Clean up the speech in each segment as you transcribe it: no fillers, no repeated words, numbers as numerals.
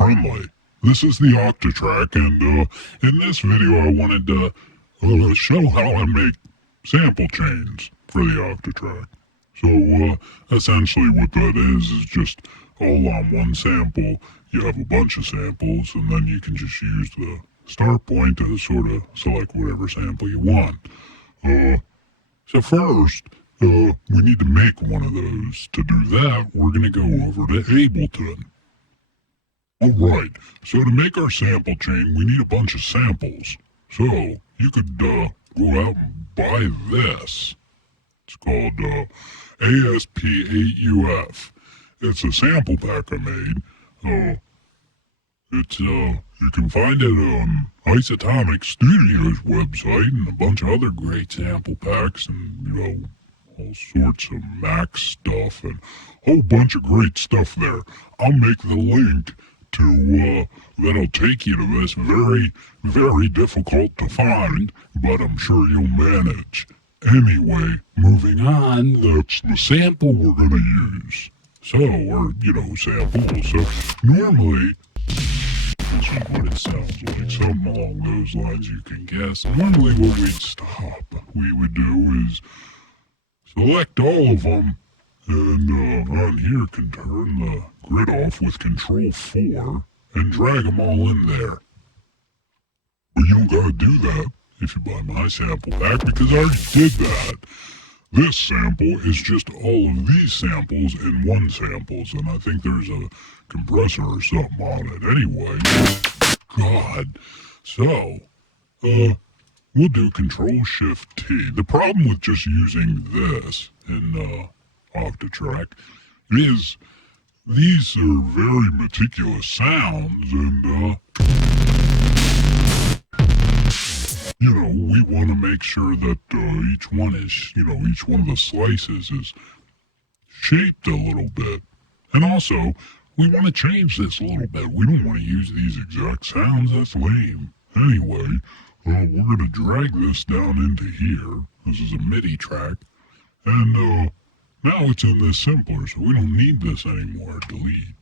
friendly. This is the Octatrack, and in this video I wanted to show how I make sample chains for the Octatrack. So essentially what that is just all on one sample. You have a bunch of samples, and then you can just use the start point to sort of select whatever sample you want. So first, we need to make one of those. To do that, we're going to go over to Ableton. Alright, so to make our sample chain, we need a bunch of samples. So, you could go out and buy this. It's called ASP8UF. It's a sample pack I made. You can find it on Isotonik Studios website and a bunch of other great sample packs and, all sorts of Mac stuff and a whole bunch of great stuff there. I'll make the link to, that'll take you to this very, very difficult to find, but I'm sure you'll manage. Anyway, moving on, that's the sample we're gonna use. So, or, samples. So, normally, this is what it sounds like, something along those lines you can guess. Normally what we would do is select all of them, and on here can turn the grid off with Control 4 and drag them all in there. But you don't gotta do that if you buy my sample pack, because I already did that. This sample is just all of these samples in one samples, and I think there's a compressor or something on it. Anyway, God. So, we'll do Control-Shift-T. The problem with just using this in Octatrack is these are very meticulous sounds, and we want to make sure that each one is, each one of the slices is shaped a little bit. And also, we want to change this a little bit. We don't want to use these exact sounds. That's lame. Anyway, we're going to drag this down into here. This is a MIDI track. And now it's in this simpler, so we don't need this anymore. Delete.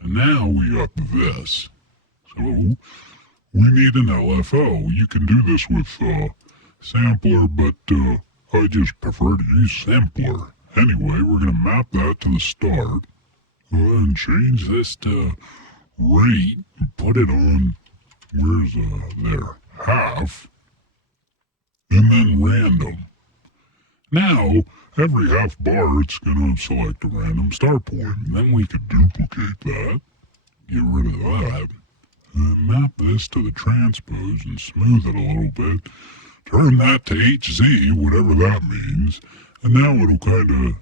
And now we got this. So we need an LFO. You can do this with sampler, but I just prefer to use sampler. Anyway, we're going to map that to the start and change this to rate and put it on, where's there, half, and then random. Now, every half bar it's going to select a random start point. And then we could duplicate that, get rid of that, and map this to the transpose and smooth it a little bit. Turn that to HZ, whatever that means. And now it'll kind of,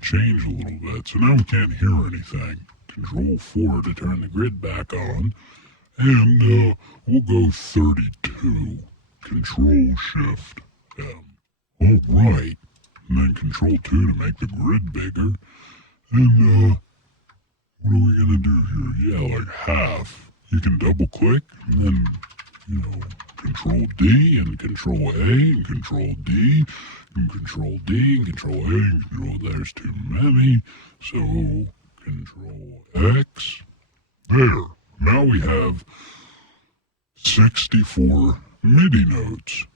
change a little bit. So now we can't hear anything. Control 4 to turn the grid back on. And we'll go 32. Control Shift M. Alright. And then Control 2 to make the grid bigger. And what are we going to do here? Yeah, like half. You can double click and then, Control D and Control A and Control D and Control D and Control A and Control, there's too many. So, Control X. There. Now we have 64 MIDI notes.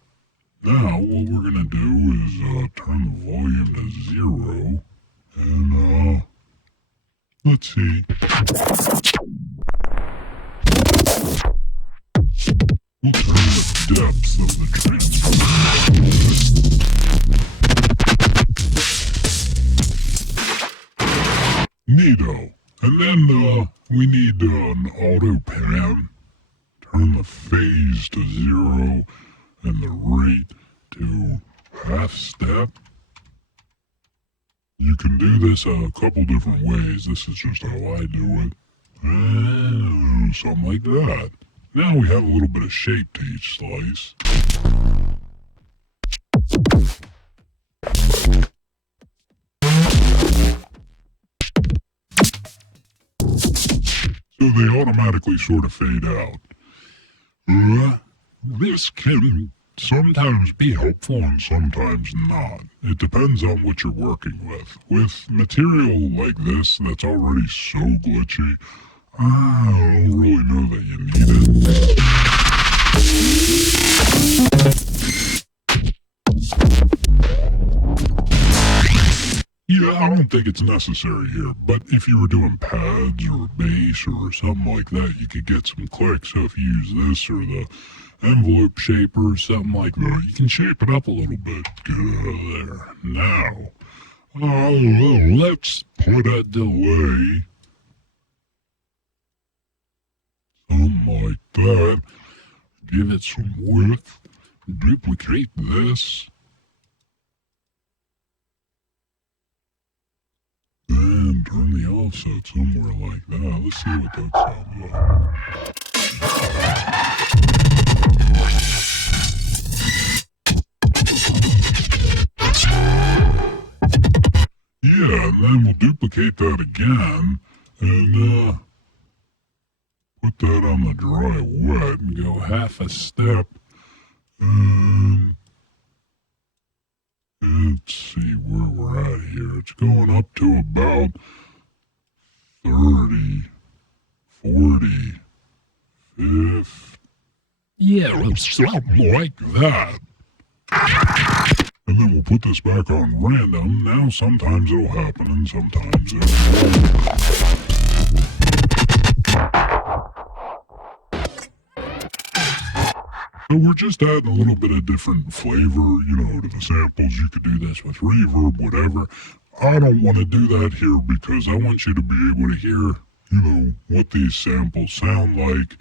Now, what we're going to do is turn the volume to 0. And, let's see. We'll turn the depth of the transfer. Neato. And then we need an auto pan. Turn the phase to 0 and the rate to half step. You can do this a couple different ways. This is just how I do it. And something like that. Now we have a little bit of shape to each slice. So they automatically sort of fade out. This can sometimes be helpful and sometimes not. It depends on what you're working with. With material like this that's already so glitchy, I don't really know that you need it. Yeah, I don't think it's necessary here, but if you were doing pads or bass or something like that, you could get some clicks. So if you use this or the envelope shaper or something like that, you can shape it up a little bit. Get out of there. Now, let's put a delay. Something like that. Give it some width. Duplicate this. And turn the offset somewhere like that. Let's see what that sounds like. Yeah, and then we'll duplicate that again and put that on the dry wet and go half a step. And let's see where we're at here. It's going up to about 30, 40, 50. Yeah, something like that. And then we'll put this back on random. Now sometimes it'll happen and sometimes it won't. So we're just adding a little bit of different flavor, to the samples. You could do this with reverb, whatever. I don't want to do that here because I want you to be able to hear, what these samples sound like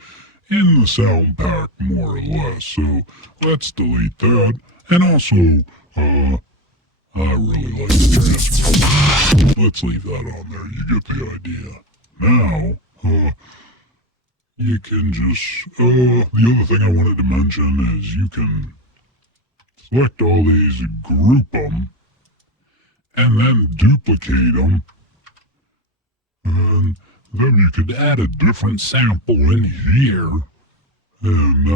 in the sound pack, more or less. So let's delete that. And also, I really like the transfer. Let's leave that on there. You get the idea. Now, you can just, the other thing I wanted to mention is you can select all these, group them, and then duplicate them. And then you could add a different sample in here. And,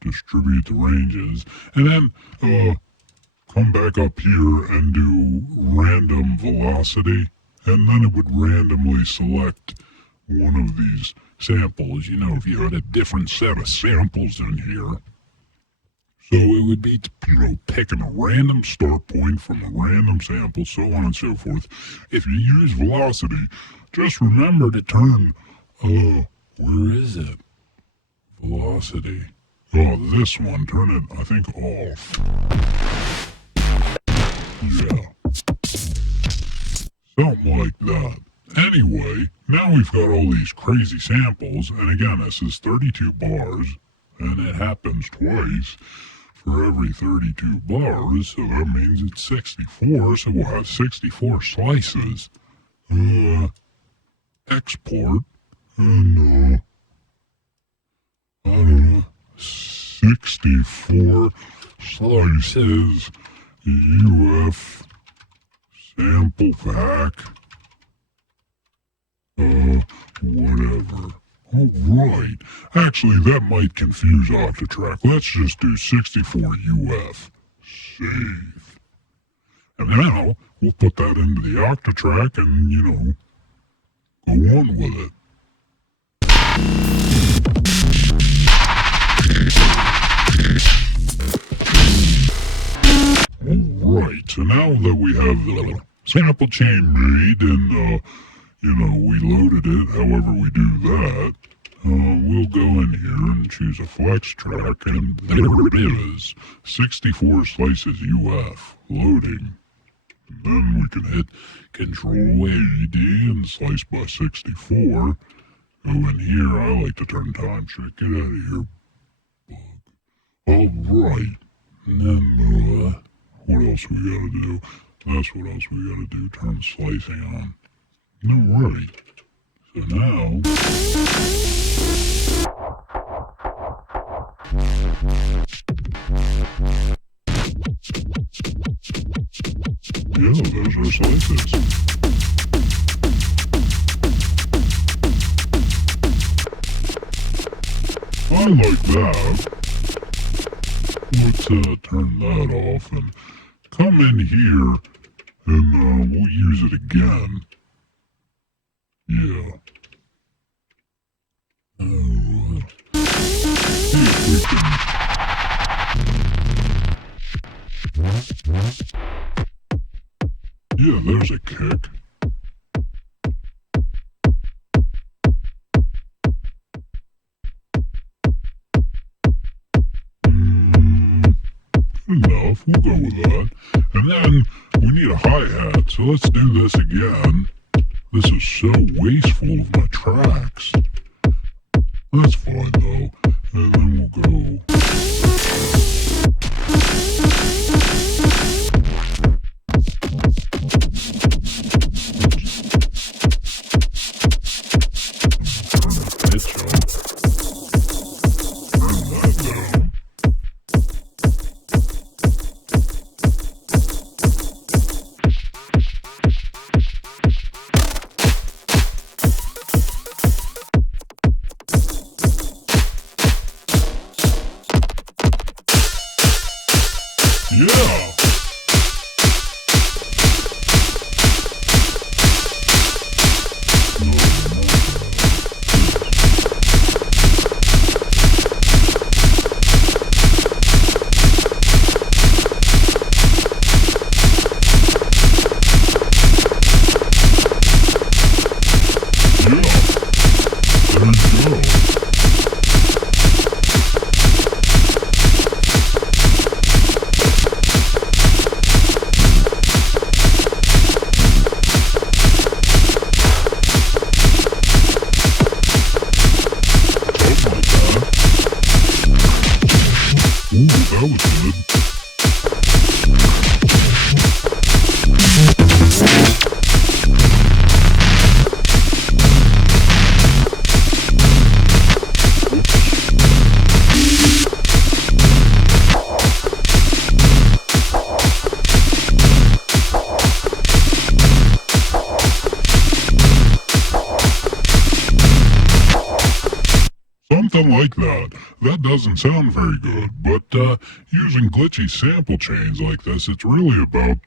distribute the ranges. And then, come back up here and do random velocity. And then it would randomly select one of these samples, if you had a different set of samples in here. So it would be, picking a random start point from a random sample, so on and so forth. If you use velocity, just remember to turn, where is it? Velocity. Oh, this one, turn it, I think, off. Yeah. Something like that. Anyway, now we've got all these crazy samples, and again, this is 32 bars, and it happens twice for every 32 bars, so that means it's 64, so we'll have 64 slices. Export, and, 64 slices, UF sample pack, whatever. Alright, actually that might confuse Octatrack. Let's just do 64 UF. Save. And now, we'll put that into the Octatrack and, go on with it. Alright, so now that we have the sample chain made and, we loaded it, however we do that, we'll go in here and choose a flex track, and there it is, 64 slices UF, loading. And then we can hit Control AD and slice by 64. Go in here, I like to turn time check, get out of here, bug. Alright, and then, what else we gotta do? That's what else we gotta do, turn slicing on. Alright, so now, yeah, those are slices. I like that. Let's turn that off and come in here and we'll use it again. Yeah. See if we can... Yeah, there's a kick. Enough, we'll go with that. And then we need a hi-hat, so let's do this again. This is so wasteful of my tracks. That's fine though. And then we'll go. Pitch up. Turn that down. Yeah! Ooh, that was good. Something like that. That doesn't sound very good, but using glitchy sample chains like this, it's really about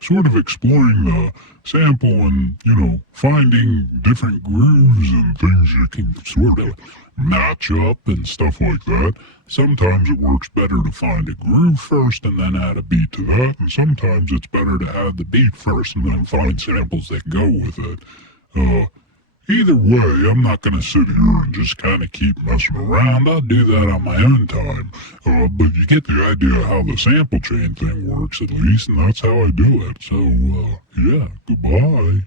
sort of exploring the sample and, you know, finding different grooves and things you can sort of match up and stuff like that. Sometimes it works better to find a groove first and then add a beat to that, and sometimes it's better to add the beat first and then find samples that go with it. Either way, I'm not going to sit here and just kind of keep messing around. I'll do that on my own time. But you get the idea of how the sample chain thing works, at least, and that's how I do it. So, yeah, goodbye.